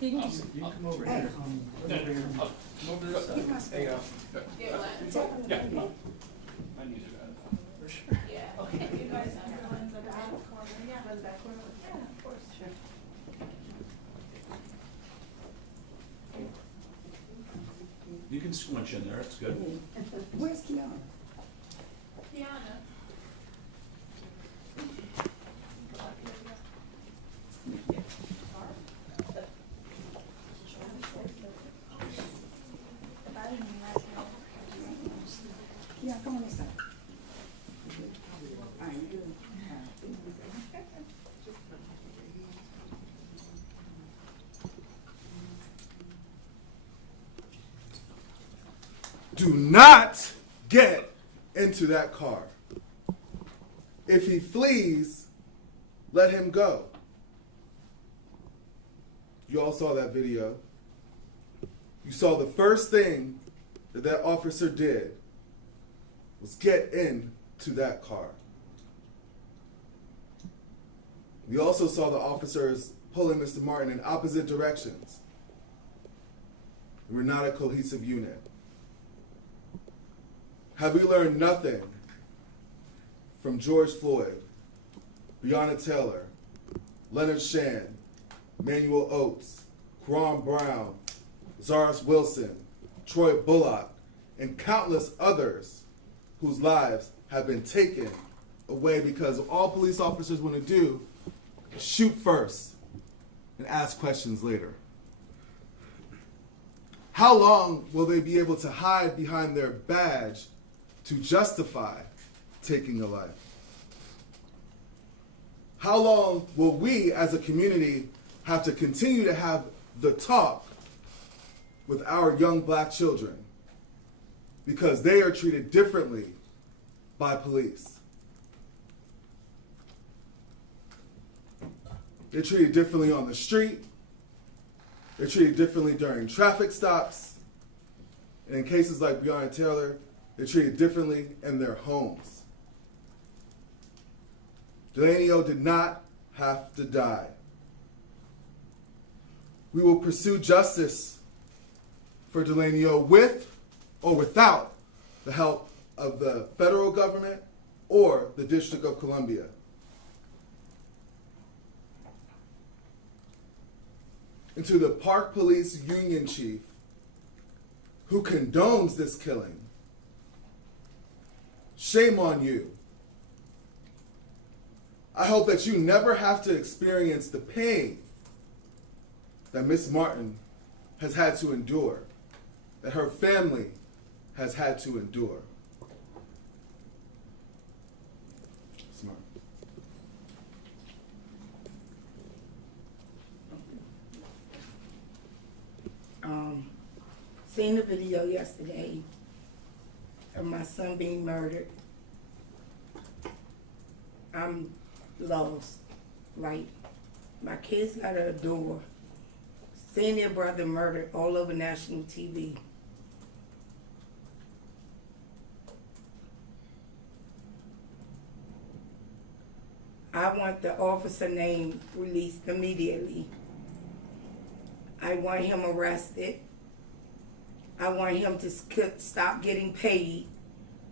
You can You can come over here. Come over to this side. There you go. Get what? Yeah. I need you guys. For sure. Yeah. Okay. You guys are the ones that are out of corner. Yeah, but that corner. Yeah, of course. Sure. You can squinch in there, it's good. Where's Kiana? Kiana. Yeah, come on this side. All right, you good. Do not get into that car. If he flees, let him go. You all saw that video. You saw the first thing that officer did was get into that car. We also saw the officers pulling Mr. Martin in opposite directions. We're not a cohesive unit. Have we learned nothing from George Floyd, Breonna Taylor, Leonard Shan, Manuel Oates, Quram Brown, Zaris Wilson, Troy Bullock, and countless others whose lives have been taken away because all police officers want to do is shoot first and ask questions later? How long will they be able to hide behind their badge to justify taking a life? How long will we as a community have to continue to have the talk with our young black children because they are treated differently by police? They're treated differently on the street. They're treated differently during traffic stops. And in cases like Breonna Taylor, they're treated differently in their homes. Dalaneo did not have to die. We will pursue justice for Dalaneo with or without the help of the federal government or the District of Columbia. And to the Park Police Union Chief who condones this killing, shame on you. I hope that you never have to experience the pain that Miss Martin has had to endure, that her family has had to endure. Smart. Seen the video yesterday of my son being murdered. I'm lost. Like, my kids gotta adore seeing their brother murdered all over national TV. I want the officer name released immediately. I want him arrested. I want him to stop getting paid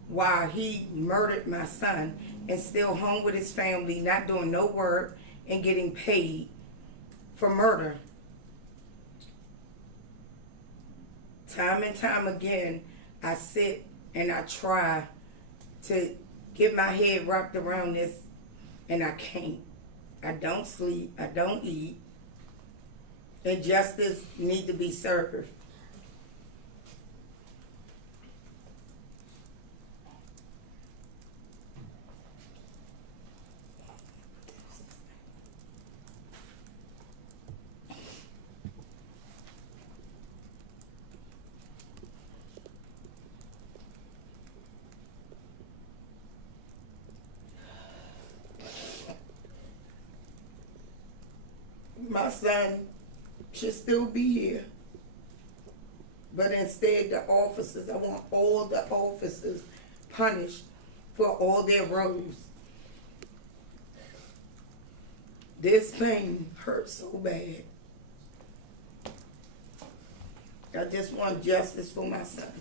while he murdered my son and still home with his family, not doing no work and getting paid for murder. Time and time again, I sit and I try to get my head wrapped around this, and I can't. I don't sleep, I don't eat, and justice needs to be served. My son should still be here. But instead, the officers, I want all the officers punished for all their roles. This pain hurts so bad. I just want justice for my son.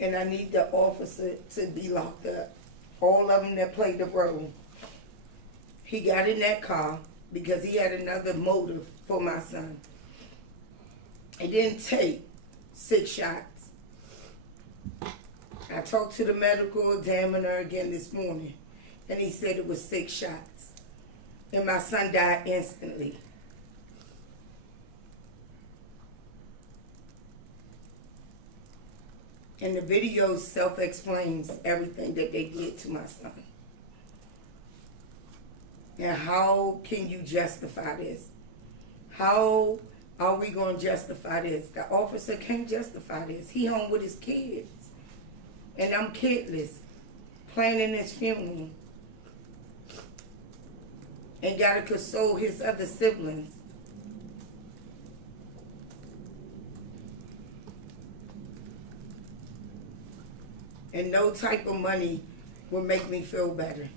And I need the officer to be locked up. All of them that played the role. He got in that car because he had another motive for my son. It didn't take 6 shots. I talked to the medical examiner again this morning, and he said it was 6 shots. And my son died instantly. And the video self-explains everything that they did to my son. And how can you justify this? How are we going to justify this? The officer can't justify this. He home with his kids. And I'm kidless, planning his funeral. And got to console his other siblings. And no type of money will make me feel better.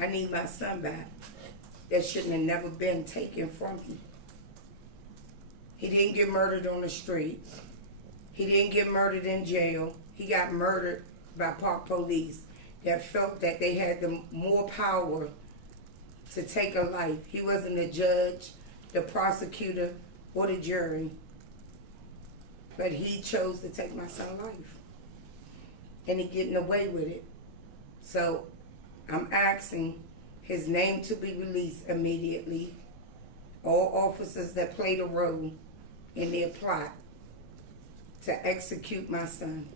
I need my son back. That shouldn't have never been taken from me. He didn't get murdered on the street. He didn't get murdered in jail. He got murdered by park police that felt that they had the more power to take a life. He wasn't the judge, the prosecutor, or the jury. But he chose to take my son's life. And he getting away with it. So I'm asking his name to be released immediately. All officers that played a role in their plot to execute my son.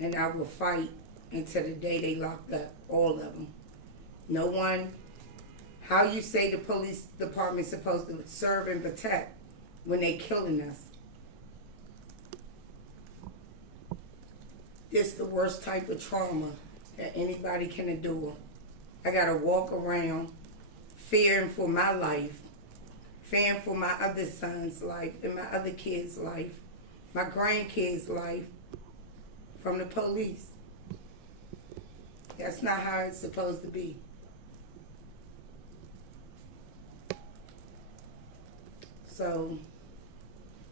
And I will fight until the day they locked up all of them. No one, how you say the police department's supposed to serve and protect when they killing us? This the worst type of trauma that anybody can endure. I gotta walk around fearing for my life, fearing for my other son's life and my other kids' life, my grandkids' life from the police. That's not how it's supposed to be. So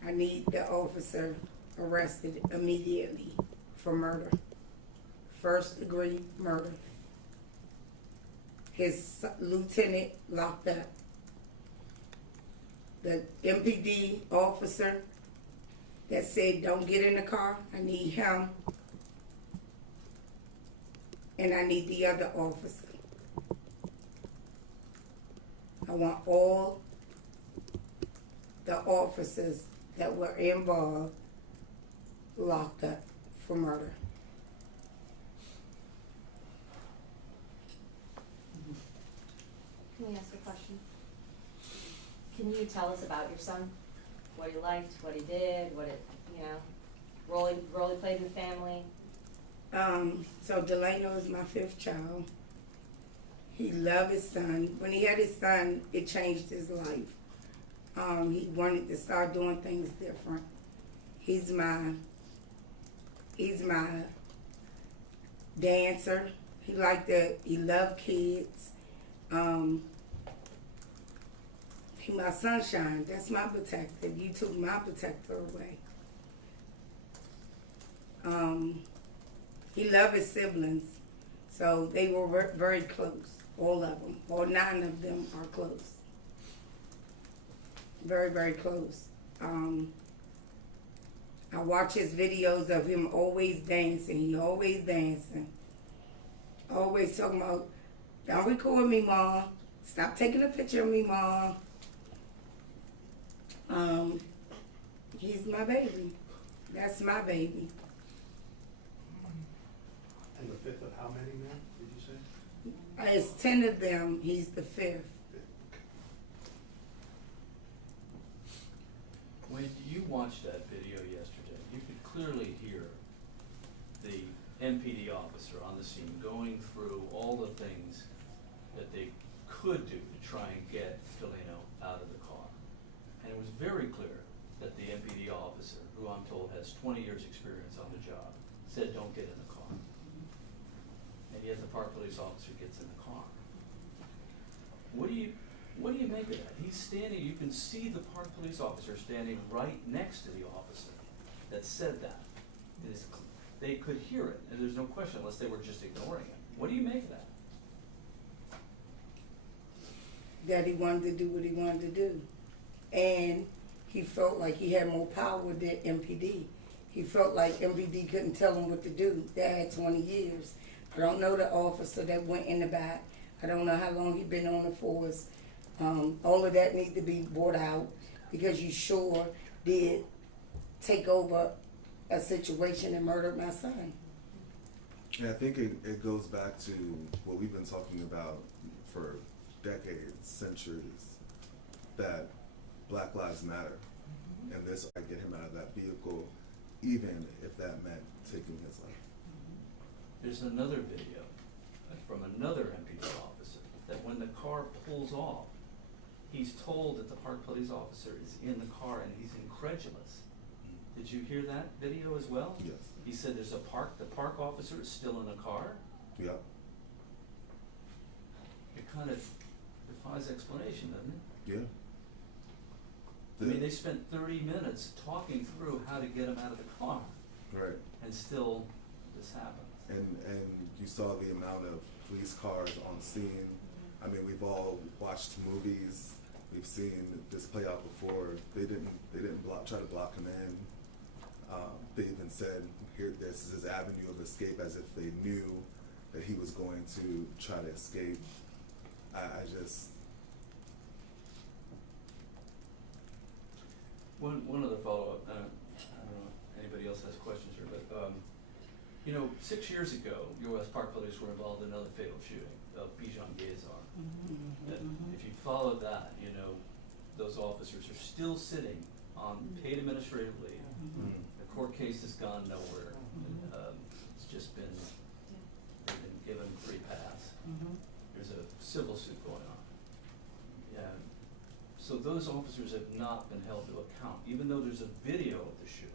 I need the officer arrested immediately for murder. First degree murder. His lieutenant locked up. The MPD officer that said don't get in the car, I need him. And I need the other officer. I want all the officers that were involved locked up for murder. Can we ask a question? Can you tell us about your son? What he liked, what he did, what it, role he played in the family? So Dalaneo is my 5th child. He loved his son. When he had his son, it changed his life. He wanted to start doing things different. He's my dancer. He loved kids. He my sunshine. That's my protector. You took my protector away. He loved his siblings. So they were very close. All of them. All 9 of them are close. Very, very close. I watch his videos of him always dancing. He always dancing. Always talking about, don't record me, Mom. Stop taking a picture of me, Mom. He's my baby. That's my baby. And the 5th of how many, ma'am, did you say? It's 10 of them. He's the 5th. When you watched that video yesterday, you could clearly hear the MPD officer on the scene going through all the things that they could do to try and get Dalaneo out of the car. And it was very clear that the MPD officer, who I'm has 20 years' experience on the job, said don't get in the car. And yet the park police officer gets in the car. What do you make of that? He's standing, you can see the park police officer standing right next to the officer that said that. It is, they could hear it, and there's no question unless they were just ignoring it. What do you make of that? That he wanted to do what he wanted to do. And he felt like he had more power than MPD. He felt like MPD couldn't tell him what to do. They had 20 years. I don't know the officer that went in the back. I don't know how long he been on the force. All of that need to be brought out because you sure did take over a situation and murdered my son. And I think it goes back to what we've been talking about for decades, centuries, that Black Lives Matter. And this, I get him out of that vehicle, even if that meant taking his life. There's another video from another MPD officer that when the car pulls off, he's told that the park police officer is in the car and he's incredulous. Did you hear that video as well? Yes. He said the park officer is still in the car? Yep. It kind of defies explanation, doesn't it? Yeah. I mean, they spent 30 minutes talking through how to get him out of the car, Right. and still this happens. And you saw the amount of police cars on scene. I mean, we've all watched movies. We've seen this play out before. They didn't try to block him in. They even said, "Here, this is his avenue of escape," as if they knew that he was going to try to escape. I just. One other follow-up, I don't know if anybody else has questions here, but, 6 years ago, US Park Police were involved in another fatal shooting of Bijan Gazar. And if you follow that, those officers are still sitting on paid administrative leave. The court case has gone nowhere. It's just been, they've been given free pass. There's a civil suit going on. Yeah. So those officers have not been held to account, even though there's a video of the shooting.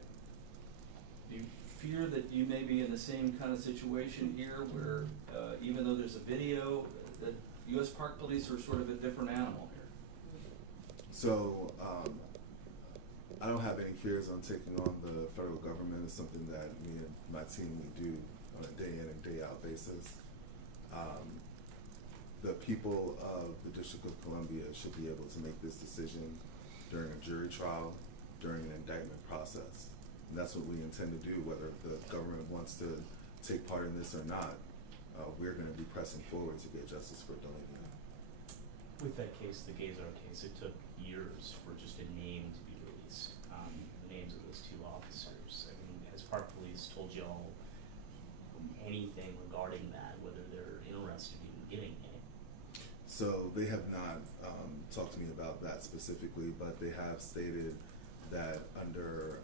Do you fear that you may be in the same kind of situation here where, even though there's a video, that US Park Police are sort of a different animal here? So, I don't have any fears on taking on the federal government. It's something that me and my team, we do on a day in and day out basis. The people of the District of Columbia should be able to make this decision during a jury trial, during an indictment process. And that's what we intend to do, whether the government wants to take part in this or not. We're gonna be pressing forward to get justice for Dalaneo. With that case, the Gazar case, it took years for just a name to be released, the names of those two officers. I mean, has Park Police told y'all anything regarding that, whether they're interested in giving any? So they have not talked to me about that specifically, but they have stated that under,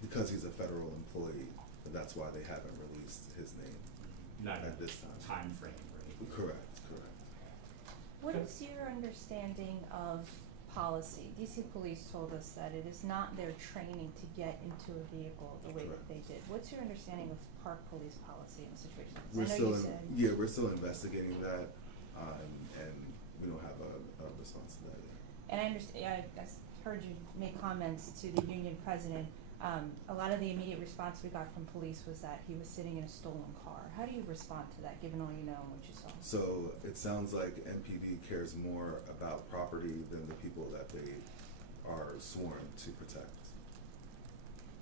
because he's a federal employee, that's why they haven't released his name. Not at this time frame, right? Correct. What is your understanding of policy? DC Police told us that it is not their training to get into a vehicle the way that they did. What's your understanding of Park Police policy in a situation like this? I know you said. We're still investigating that, and we don't have a response to that yet. And I understand, I heard you make comments to the union president. A lot of the immediate response we got from police was that he was sitting in a stolen car. How do you respond to that, given all you know and what you saw? So it sounds like MPD cares more about property than the people that they are sworn to protect.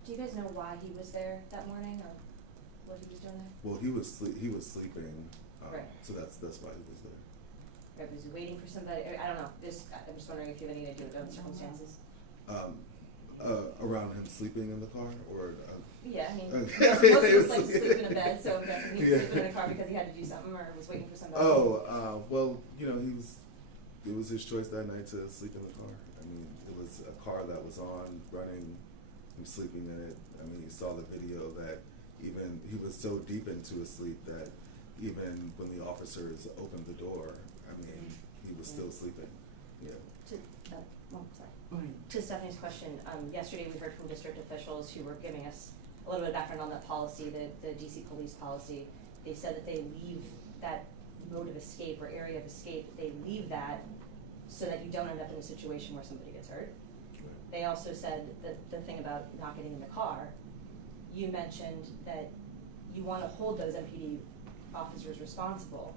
Do you guys know why he was there that morning or what he was doing there? Well, he was sleeping, Right. so that's why he was there. Right, was he waiting for somebody? I don't know. I'm just wondering if you have any idea of the circumstances. Around him sleeping in the car, or Yeah, I mean, Okay. most of us like to sleep in a bed, so I'm guessing he was sleeping in a car because he had to do something or was waiting for somebody. Well, it was his choice that night to sleep in the car. I mean, it was a car that was on, running, he was sleeping in it. I mean, he saw the video that even, he was so deep into his sleep that even when the officers opened the door, I mean, he was still sleeping, yeah. Well, sorry. Go ahead. To Stephanie's question, yesterday we heard from district officials who were giving us a little bit of background on that policy, the DC police policy. They said that they leave that mode of escape or area of escape, they leave that so that you don't end up in a situation where somebody gets hurt. They also said that the thing about not getting in the car, you mentioned that you want to hold those MPD officers responsible.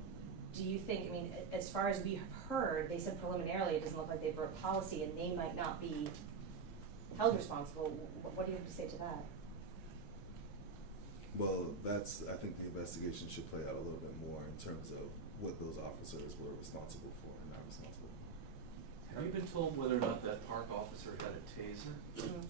Do you think, I mean, as far as we have heard, they said preliminarily it doesn't look like they broke policy and they might not be held responsible. What do you have to say to that? Well, I think the investigation should play out a little bit more in terms of what those officers were responsible for and not responsible. Have you been told whether or not that park officer had a taser? Mm-hmm.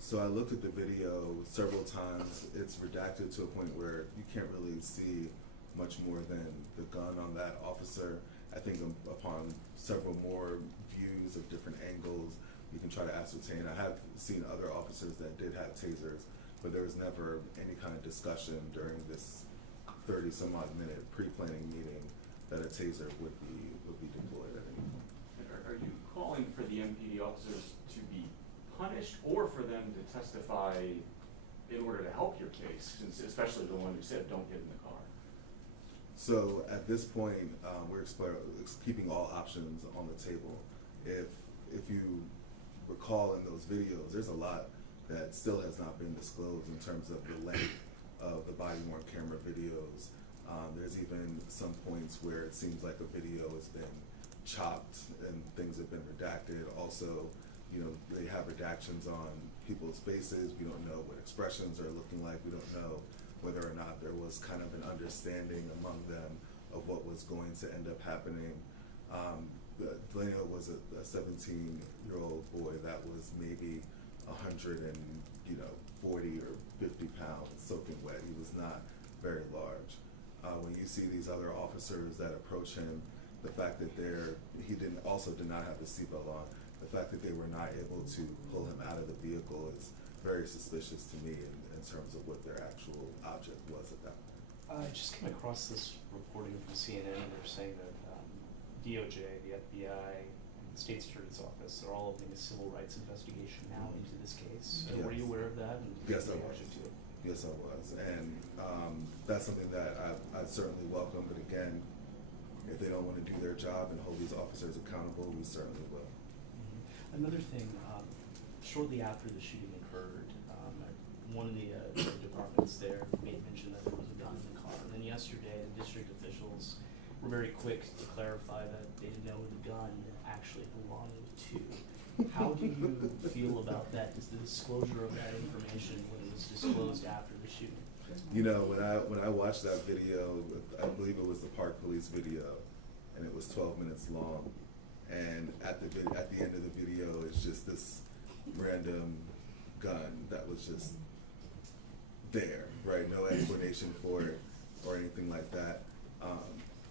So I looked at the video several times. It's redacted to a point where you can't really see much more than the gun on that officer. I think upon several more views of different angles, you can try to ascertain. I have seen other officers that did have tasers, but there was never any kind of discussion during this 30 some odd minute pre-planning meeting that a taser would be deployed at any point. Are you calling for the MPD officers to be punished or for them to testify in order to help your case, since especially the one who said don't get in the car? So at this point, we're keeping all options on the table. If you recall in those videos, there's a lot that still has not been disclosed in terms of the length of the body-worn camera videos. There's even some points where it seems like a video has been chopped and things have been redacted. Also, you know, they have redactions on people's faces. We don't know what expressions are looking like. We don't know whether or not there was kind of an understanding among them of what was going to end up happening. Dalaneo was a 17-year-old boy that was maybe 140 or 50 pounds soaking wet. He was not very large. When you see these other officers that approach him, the fact that he did not have the seatbelt on, the fact that they were not able to pull him out of the vehicle is very suspicious to me in terms of what their actual object was at that point. I just came across this reporting from CNN, and they're saying that DOJ, the FBI, and the State Attorney's Office are all opening a civil rights investigation now into this case. Were you aware of that? And Yes, I was. reaction to it? Yes, I was. And that's something that I certainly welcome. But again, if they don't want to do their job and hold these officers accountable, we certainly will. Mm-hmm. Another thing, shortly after the shooting occurred, one of the departments there made mention that there was a gun in the car. And then yesterday, the district officials were very quick to clarify that they didn't know who the gun actually belonged to. How do you feel about that? Is the disclosure of that information when it was disclosed after the shooting? You know, when I watched that video, I believe it was the Park Police video, and it was 12 minutes long. And at the end of the video, it's just this random gun that was just there, right? No explanation for it or anything like that.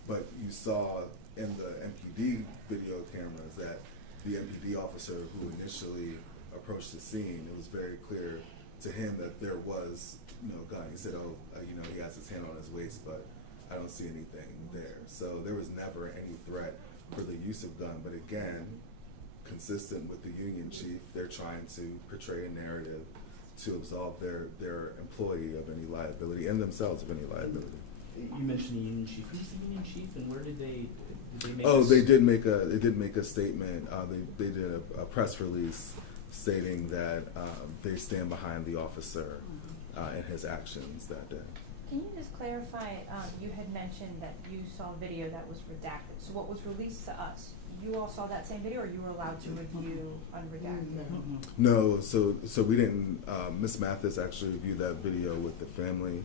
But you saw in the MPD video cameras that the MPD officer who initially approached the scene, it was very clear to him that there was no gun. He said, he has his hand on his waist, but I don't see anything there. So there was never any threat for the use of gun. But again, consistent with the union chief, they're trying to portray a narrative to absolve their employee of any liability and themselves of any liability. You mentioned the union chief. Who's the union chief, and where did they make? Oh, they did make a statement. They did a press release stating that they stand behind the officer and his actions that day. Can you just clarify, you had mentioned that you saw a video that was redacted. So what was released to us, you all saw that same video, or you were allowed to review unredacted? No, so we didn't, Ms. Mathis actually reviewed that video with the family,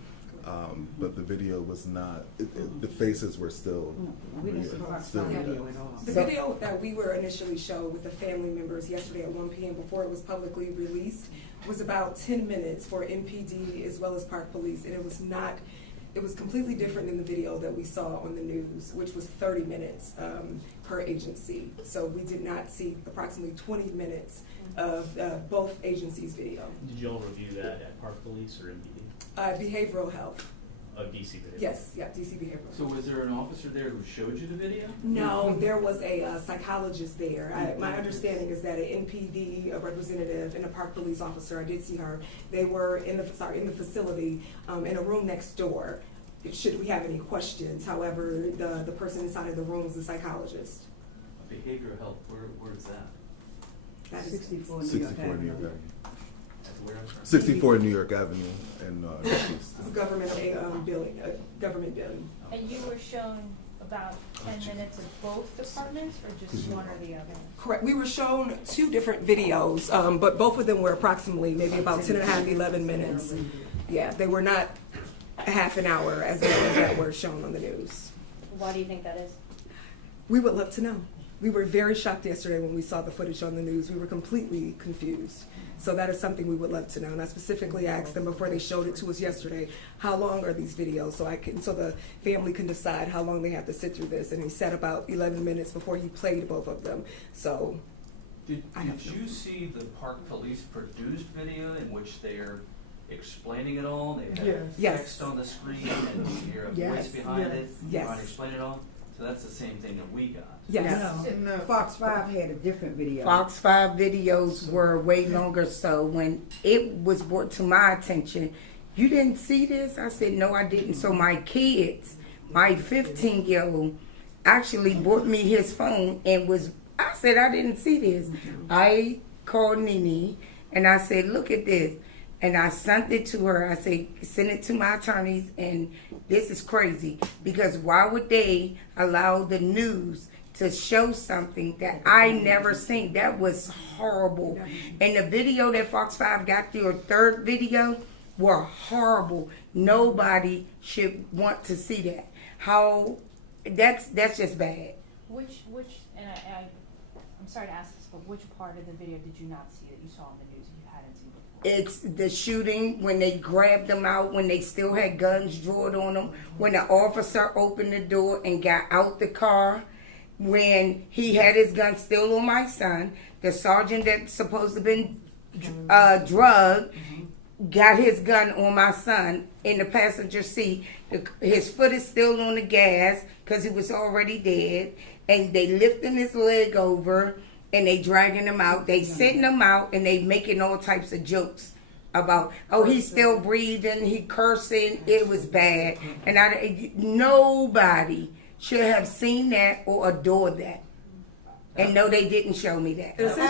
but the video was not, the faces were still. We didn't watch the video at all. The video that we were initially showed with the family members yesterday at 1 p.m. before it was publicly released was about 10 minutes for MPD as well as Park Police, and it was completely different than the video that we saw on the news, which was 30 minutes per agency. So we did not see approximately 20 minutes of both agencies' video. Did you all review that at Park Police or MPD? Behavioral health. a DC video? Yes, yeah, DC behavioral. So was there an officer there who showed you the video? No, there was a psychologist there. My understanding is that an NPD, a representative, and a park police officer, I did see her, they were in the facility, in a room next door, should we have any questions. However, the person inside of the room was a psychologist. Behavioral health, where is that? That is 64 New York 64 New Avenue. York Avenue. That's where I'm sorry? 64 New York Avenue and Northeast. it's a government building, government building. And you were shown about 10 minutes of both departments, or just one or the other? Correct. We were shown 2 different videos, but both of them were approximately maybe about 10 and a half, 11 minutes. Yeah, they were not a half an hour as the ones that were shown on the news. Why do you think that is? We would love to know. We were very shocked yesterday when we saw the footage on the news. We were completely confused. So that is something we would love to know. And I specifically asked them before they showed it to us yesterday, how long are these videos? So the family can decide how long they have to sit through this. And he said about 11 minutes before he played both of them. So Did I have you see the park police produced video in which they're explaining it all? They have Yes. text on the screen and you hear a voice Yes, behind yes. it Yes. trying to explain it all? So that's the same thing that we got. yes. No, Fox 5 had a different video. Fox 5 videos were way longer, so when it was brought to my attention, you didn't see this? I said, no, I didn't. So my kids, my 15-year-old, actually brought me his phone and I said, I didn't see this. I called Nene and I said, look at this. And I sent it to her. I said, send it to my attorneys, and this is crazy. Because why would they allow the news to show something that I never seen? That was horrible. And the video that Fox 5 got, your third video, were horrible. Nobody should want to see that. That's just bad. Which, and I'm sorry to ask this, but which part of the video did you not see that you saw on the news that you hadn't seen before? It's the shooting when they grabbed them out, when they still had guns drawn on them, when the officer opened the door and got out the car, when he had his gun still on my son, the sergeant that's supposed to have been drugged got his gun on my son in the passenger seat. His foot is still on the gas because he was already dead, and they lifting his leg over and they dragging him out. They sitting him out and they making all types of jokes about, oh, he's still breathing, he cursing. It was bad. And nobody should have seen that or adored that. And no, they didn't show me that. The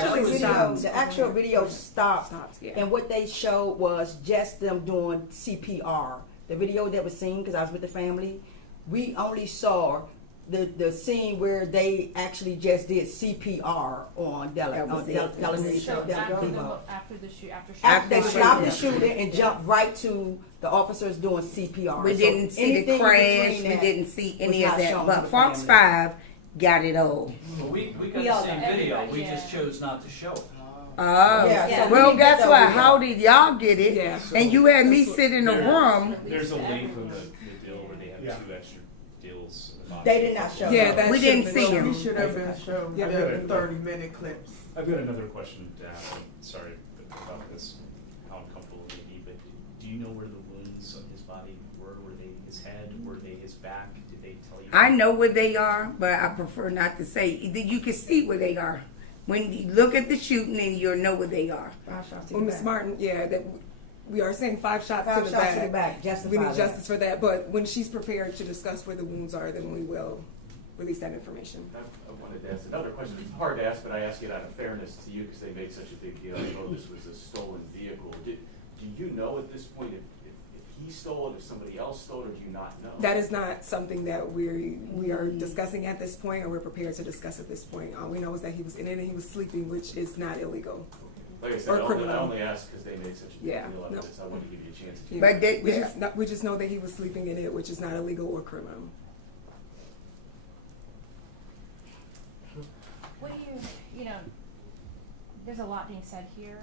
actual video stopped, Stopped, yeah. and what they showed was just them doing CPR. The video that was seen, because I was with the family, we only saw the scene where they actually just did CPR on Dalaneo. So After they the stopped the shooting. shooting and jumped right to the officers doing CPR. We So didn't see the anything crash. between We that didn't see was any of not that. shown But to the Fox family. 5 got it all. Well, we got We the all same got video, everybody, we yeah. just chose not to show it. Oh, Yeah, so well, we guess get what? that How did y'all get it? Yeah. And you had me sit in a room. There's a link in the deal where they have 2 extra deals. They did not show Yeah, that. that We should have didn't been see shown. him. He should have been shown Yeah. the 30-minute clips. I've got another question to ask. I'm sorry about this, how uncomfortable it may be, but do you know where the wounds on his body were? Were they his head? Were they his back? Did they tell you? I know where they are, but I prefer not to say. You can see where they are. When you look at the shooting, and you'll know where they are. 5 shots to Well, the Ms. back. Martin, yeah, that we are saying 5 shots, 5 to, the shots back. to the back. Justify We need that. justice for that. But when she's prepared to discuss where the wounds are, then we will release that information. I wanted to ask another question. It's hard to ask, but I ask it out of fairness to you because they make such a big deal. Oh, this was a stolen vehicle. Do you know at this point if he stole it, if somebody else stole it, or do you not know? That is not something that we are discussing at this point, or we're prepared to discuss at this point. All we know is that he was in it and he was sleeping, which is not illegal. Like I said, or criminal. I only ask because they made such a big Yeah, deal out no. of this. I wanted to give you a chance to. Yeah. We just know that he was sleeping in it, which is not illegal or criminal. What do you know, there's a lot being said here,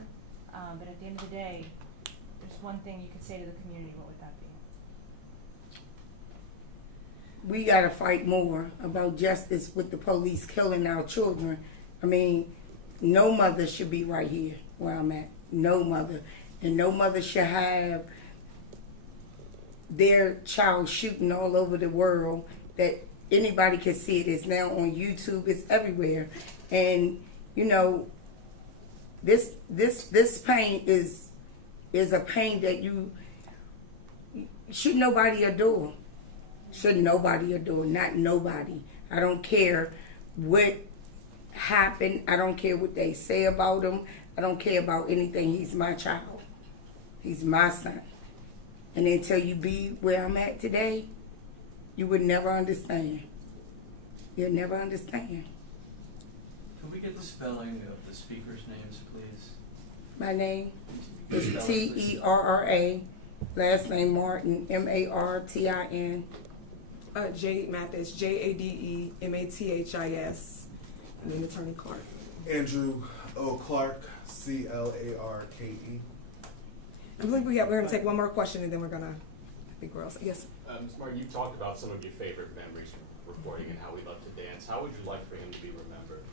but at the end of the day, there's one thing you could say to the community, what would that be? We got to fight more about justice with the police killing our children. I mean, no mother should be right here where I'm at. No mother. And no mother should have their child shooting all over the world, that anybody can see it. It's now on YouTube. It's everywhere. And, you know, this pain is a pain that you should nobody adore. Should nobody adore. Not nobody. I don't care what happened. I don't care what they say about him. I don't care about anything. He's my child. He's my son. And until you be where I'm at today, you would never understand. You'll never understand. Can we get the spelling of the speakers' names, please? My name is Spell it, please. Terra. Last name Martin, Martin. Jade Mathis, JADEMATHIS, and then Attorney Clark. Andrew O. Clark, CLARKE. I believe we're going to take one more question and then we're going to, I think we're all set. Yes. Ms. Martin, you talked about some of your favorite memories from reporting and how we love to dance. How would you like for him to be remembered?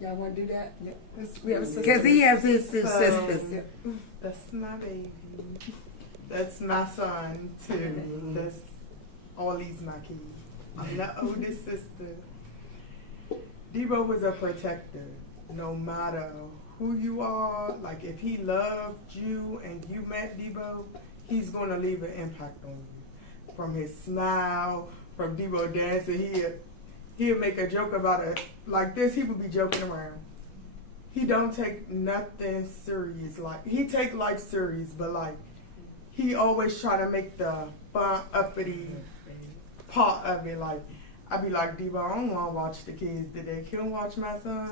Y'all want to do that? Yeah. We have a sister. Because he has his sisters. That's my baby. That's my son too. That's all these my kids. I'm the oldest sister. Debo was a protector. No matter who you are, like if he loved you and you met Debo, he's gonna leave an impact on you. From his smile, from Debo dancing, he'll make a joke about it like this. He would be joking around. He don't take nothing serious. Like he take life serious, but like he always try to make the fun uppity part of it. Like I be like, Debo, I don't want to watch the kids today. Can you watch my son?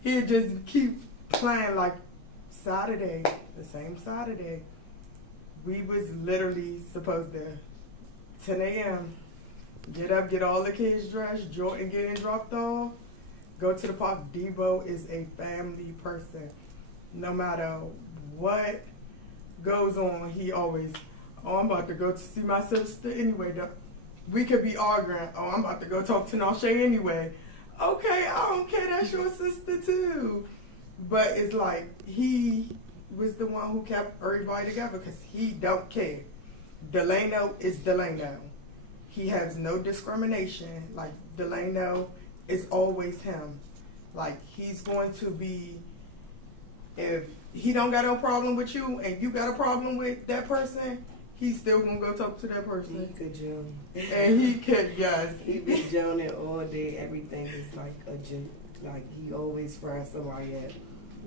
He'd just keep playing like Saturday, the same Saturday. We was literally supposed to 10 a.m. get up, get all the kids dressed, Jordan getting dropped off, go to the park. Debo is a family person. No matter what goes on, he always, oh, I'm about to go to see my sister anyway. We could be arguing, oh, I'm about to go talk to Nasha anyway. Okay, I don't care, that's your sister too. But it's like, he was the one who kept everybody together because he don't care. Dalaneo is Dalaneo. He has no discrimination. Like, Dalaneo is always him. Like, he's going to be, if he don't got no problem with you and you got a problem with that person, he's still gonna go talk to that person. He could joke. And he could, yes. He be joking all day. Everything is like a joke. Like, he always finds somebody at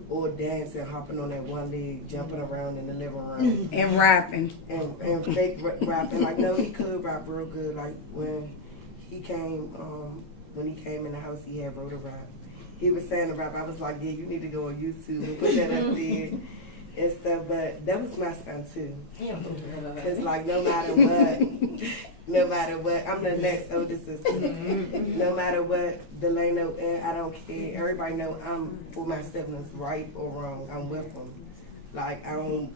or dancing, hopping on that one leg, jumping around in the living room. And rapping. And fake rapping. Like, no, he could rap real good. Like, when he came in the house, he had wrote a rap. He was saying the rap. I was like, yeah, you need to go on YouTube and put that up there and stuff. But that was my son, too. Because, like, no matter what, I'm the next oldest sister. No matter what, Dalaneo, and I don't care. Everybody know I'm for my siblings, right or wrong. I'm with them. Like, I don't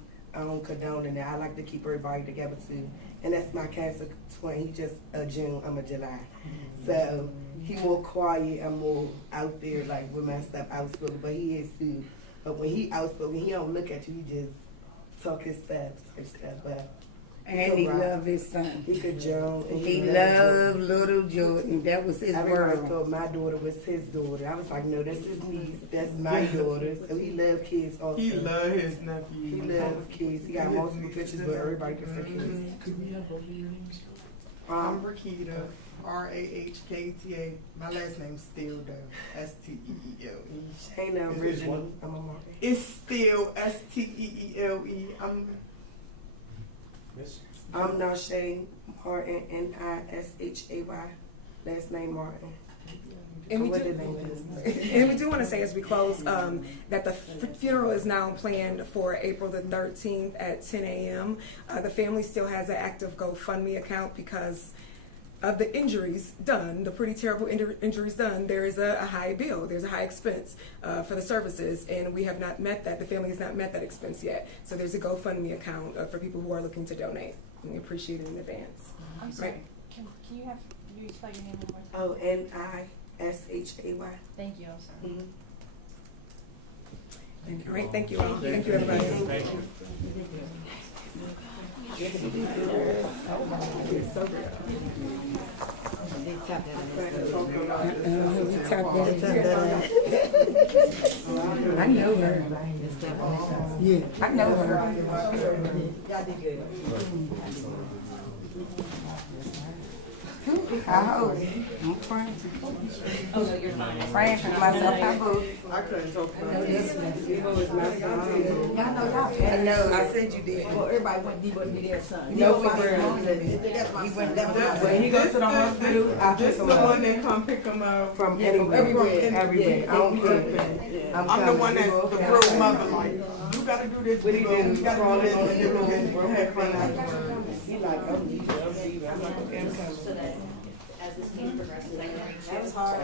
condone in that. I like to keep everybody together too. And that's my Cancer twin. He just a June. I'm a July. So he more quiet. I'm more out there, like with my stuff outspoken. But he is too. But when he outspoken, he don't look at you. He just talk his stuff, But And he loved his son. he could joke. And He loved little Jordan. That was his Everybody world. thought my daughter was his daughter. I was like, no, that's his niece. That's my daughter. So he loved kids also. He love his nephew. He loved kids. He got multiple pictures with everybody different kids. Could we have both of your names? I'm Rakita, Rahkta. My last name's still though, Steele. Ain't no original. I'm a Martin. It's still Steele. Miss? I'm Nasha Martin, Nishay. Last name Martin. And we What do, the name is. and we do want to say as we close that the funeral is now planned for April the 13th at 10 a.m. The family still has an active GoFundMe account because of the injuries done, the pretty terrible injuries done. There is a high bill, there's a high expense for the services, and we have not met that. The family has not met that expense yet. So there's a GoFundMe account for people who are looking to donate. We appreciate it in advance. I'm sorry. Right. Can you spell your name one more time? Oh, Nishay. Thank you. I'm sorry. Great, thank you all. Thank you, everybody. Thank you. I know her. Yeah, I know her. Y'all did good. I hope. I'm praying. Oh, no, you're fine. Praying for myself. I hope. I couldn't talk I know about this it. one. Debo is my son. Y'all know y'all. I know, I said you did. Well, everybody want Debo to be their son. No, Debo for my real. son. That's my son. When he goes to the hospital, I This pick the him up. one that come pick him up From Yeah, everywhere, everywhere. I don't care. I'm the one that's the real mother, like, you gotta do this, What he Debo. do? You gotta Crawling do this, on the Debo. room, And have fun broken afterwards. He like, oh, you, I'm like, okay, I'm coming. So that as this case progresses, I can reach you. That's hard.